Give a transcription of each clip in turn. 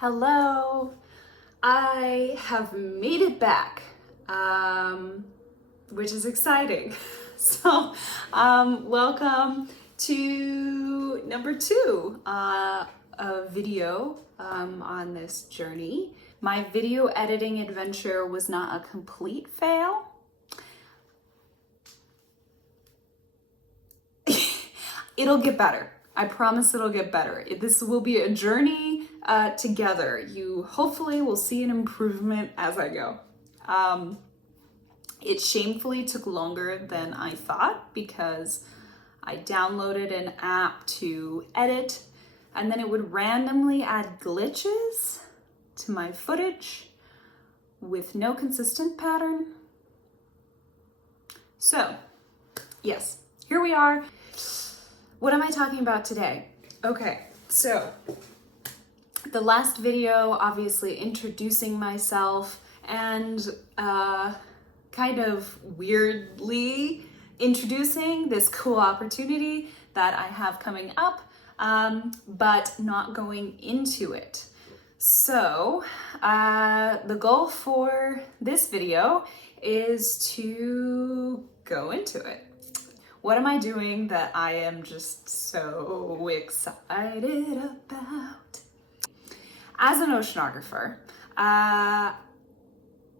Hello, I have made it back, which is exciting. So, welcome to number two, a video on this journey. My video editing adventure was not a complete fail. It'll get better. I promise it'll get better. This will be a journey together. You hopefully will see an improvement as I go. It shamefully took longer than I thought because I downloaded an app to edit and then it would randomly add glitches to my footage with no consistent pattern. So, yes, here we are. What am I talking about today? Okay, so the last video, obviously introducing myself and kind of weirdly introducing this cool opportunity that I have coming up, but not going into it. So the goal for this video is to go into it. What am I doing that I am just so excited about? As an oceanographer,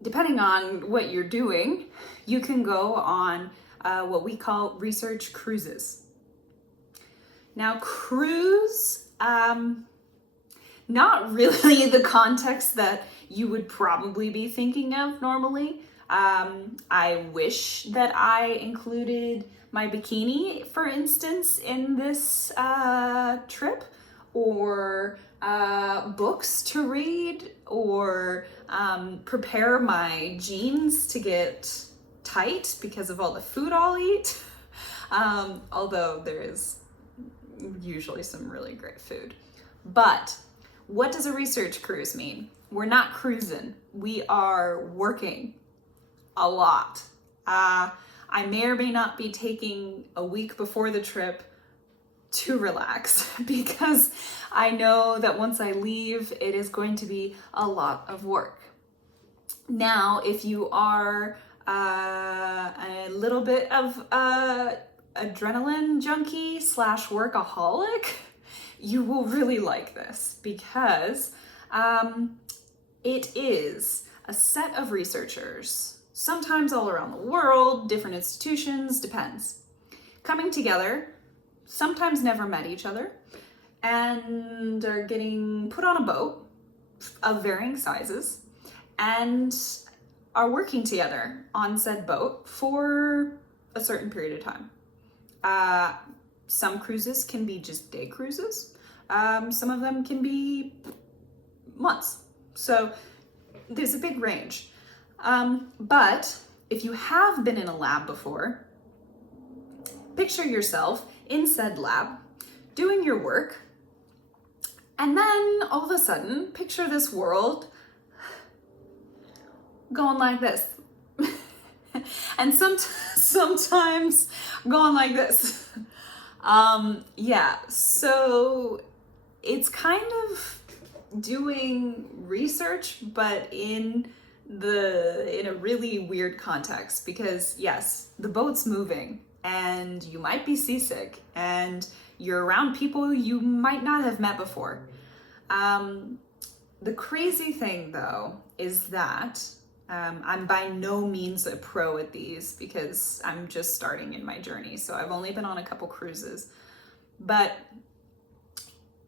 depending on what you're doing, you can go on what we call research cruises. Now, cruise, not really the context that you would probably be thinking of normally. I wish that I included my bikini, for instance, in this trip, or books to read, or prepare my jeans to get tight because of all the food I'll eat. Although there is usually some really great food. But what does a research cruise mean? We're not cruising. We are working a lot. I may or may not be taking a week before the trip to relax because I know that once I leave, it is going to be a lot of work. Now, if you are a little bit of adrenaline junkie / workaholic, you will really like this because it is a set of researchers, sometimes all around the world, different institutions, depends, coming together, sometimes never met each other, and are getting put on a boat of varying sizes and are working together on said boat for a certain period of time. Some cruises can be just day cruises. Some of them can be months. So there's a big range. But if you have been in a lab before, picture yourself in said lab doing your work, and then all of a sudden picture this world going like this. And sometimes going like this. Yeah, so it's kind of doing research, but in a really weird context, because yes, the boat's moving and you might be seasick and you're around people you might not have met before. The crazy thing though is that I'm by no means a pro at these because I'm just starting in my journey. So I've only been on a couple cruises, but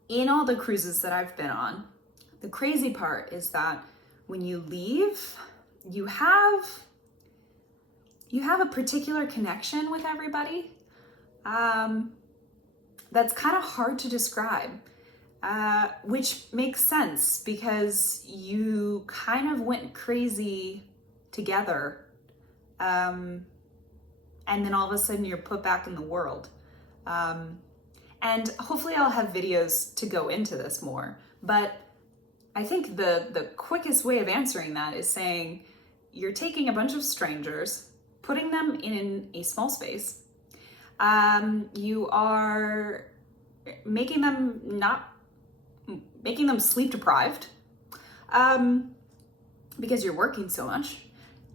in all the cruises that I've been on, the crazy part is that when you leave, you have a particular connection with everybody that's kind of hard to describe, which makes sense because you kind of went crazy together, and then all of a sudden you're put back in the world. And hopefully I'll have videos to go into this more, but I think the quickest way of answering that is saying you're taking a bunch of strangers, putting them in a small space. You are making them sleep deprived because you're working so much.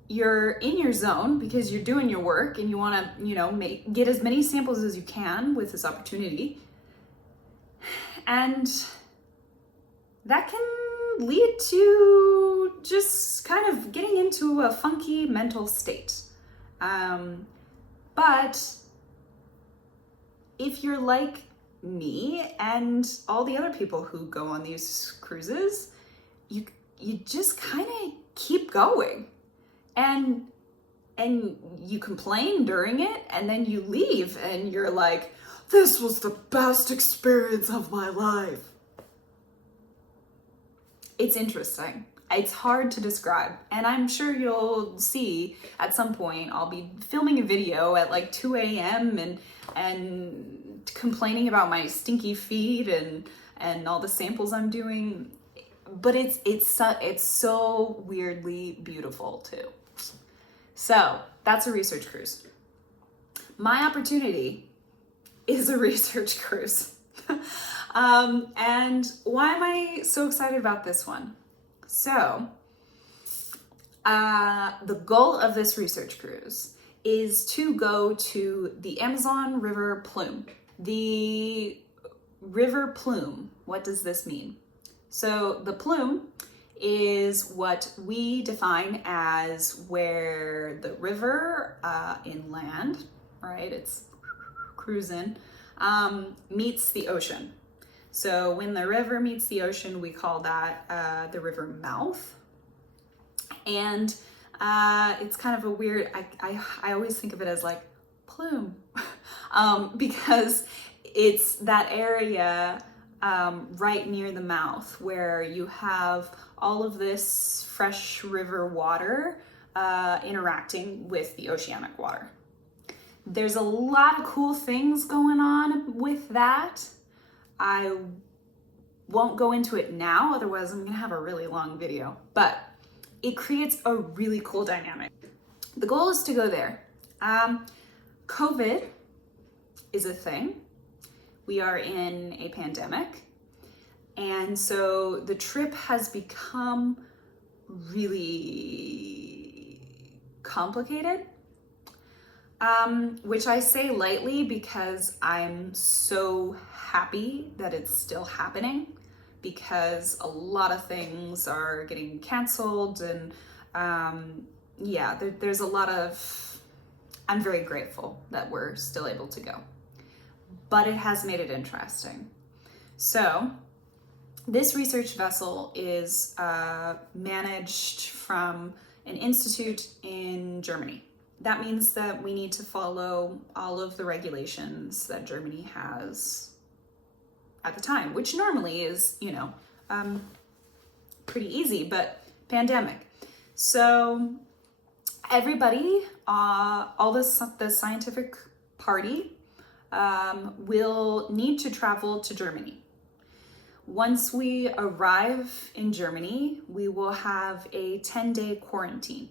You're in your zone because you're doing your work and you want to, get as many samples as you can with this opportunity. And that can lead to just kind of getting into a funky mental state. But if you're like me and all the other people who go on these cruises, you just kind of keep going, and you complain during it, and then you leave and you're like, this was the best experience of my life. It's interesting. It's hard to describe, and I'm sure you'll see at some point I'll be filming a video at like 2 a.m. and complaining about my stinky feet and all the samples I'm doing. But it's so weirdly beautiful too. So that's a research cruise. My opportunity is a research cruise. And why am I so excited about this one? So, the goal of this research cruise is to go to the Amazon River Plume. The River Plume, what does this mean? So the plume is what we define as where the river inland, right? It's cruising, meets the ocean. So when the river meets the ocean, we call that the river mouth. And it's kind of a weird, I always think of it as like plume, because it's that area right near the mouth where you have all of this fresh river water interacting with the oceanic water. There's a lot of cool things going on with that. I won't go into it now, otherwise I'm gonna have a really long video, but it creates a really cool dynamic. The goal is to go there. COVID is a thing. We are in a pandemic. And so the trip has become really complicated, which I say lightly because I'm so happy that it's still happening, because a lot of things are getting canceled, and there's a lot of, I'm very grateful that we're still able to go, but it has made it interesting. So this research vessel is managed from an institute in Germany. That means that we need to follow all of the regulations that Germany has at the time, which normally is, pretty easy, but pandemic. So everybody, all the scientific party will need to travel to Germany. Once we arrive in Germany, we will have a 10-day quarantine.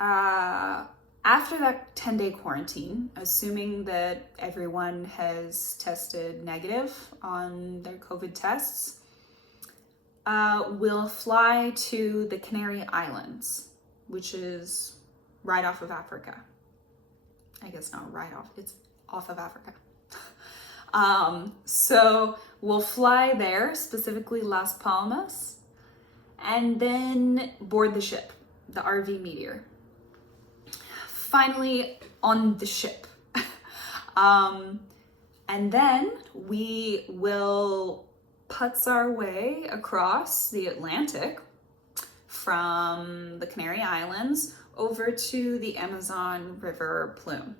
After that 10-day quarantine, assuming that everyone has tested negative on their COVID tests, we'll fly to the Canary Islands, which is right off of Africa. I guess not right off, it's off of Africa. So we'll fly there, specifically Las Palmas, and then board the ship, the RV Meteor. Finally on the ship. And then we will putz our way across the Atlantic from the Canary Islands over to the Amazon River Plume.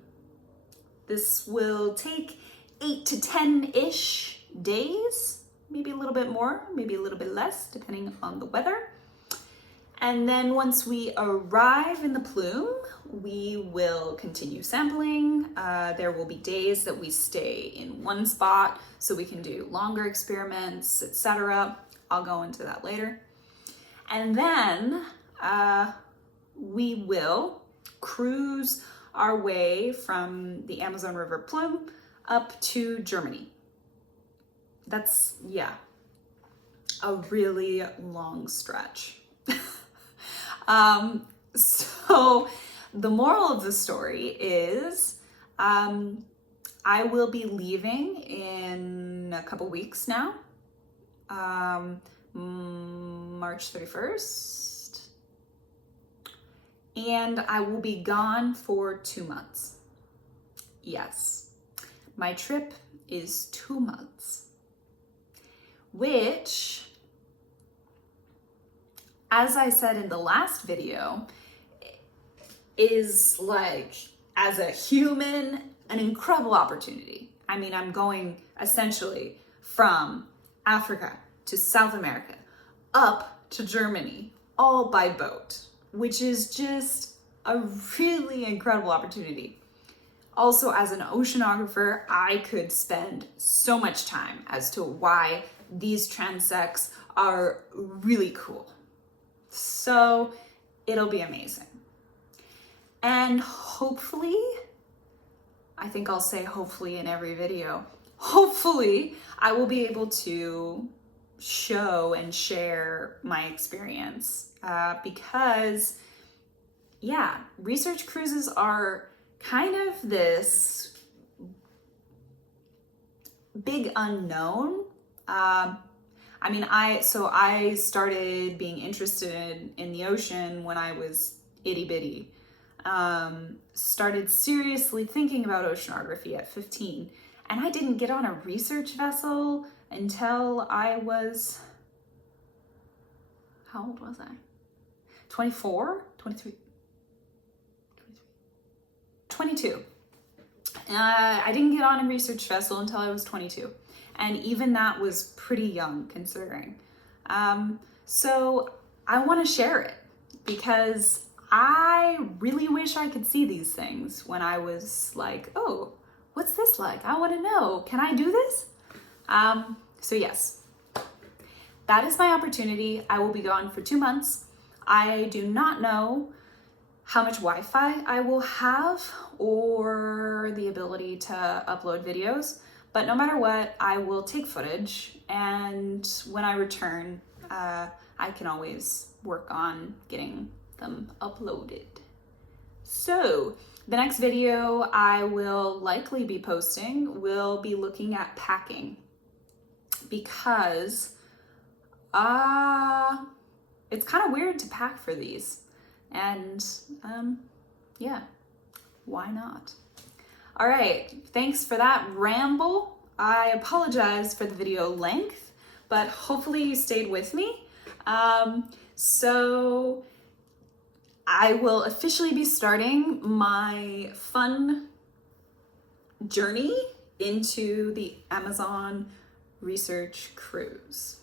This will take 8 to 10-ish days, maybe a little bit more, maybe a little bit less, depending on the weather. And then once we arrive in the plume, we will continue sampling. There will be days that we stay in one spot so we can do longer experiments, etc. I'll go into that later. And then we will cruise our way from the Amazon River Plume up to Germany. That's, yeah. a really long stretch. So the moral of the story is I will be leaving in a couple weeks now, March 31st, and I will be gone for 2 months. Yes, my trip is 2 months, which, as I said in the last video, is like, as a human, an incredible opportunity. I mean, I'm going essentially from Africa to South America, up to Germany, all by boat, which is just a really incredible opportunity. Also, as an oceanographer, I could spend so much time as to why these transects are really cool. So it'll be amazing. And hopefully, I think I'll say hopefully in every video, hopefully I will be able to show and share my experience because, yeah, research cruises are kind of this big unknown. I started being interested in the ocean when I was itty bitty. Started seriously thinking about oceanography at 15, and I didn't get on a research vessel until I was, how old was I? 24? 23? 22. I didn't get on a research vessel until I was 22. And even that was pretty young considering. So I want to share it because I really wish I could see these things when I was like, oh, what's this like? I want to know. Can I do this? So yes, that is my opportunity. I will be gone for 2 months. I do not know how much Wi-Fi I will have or the ability to upload videos, but no matter what, I will take footage, and when I return, I can always work on getting them uploaded. So the next video I will likely be posting will be looking at packing, because it's kind of weird to pack for these, and yeah, why not? All right, thanks for that ramble. I apologize for the video length, but hopefully you stayed with me. So I will officially be starting my fun journey into the Amazon research cruise.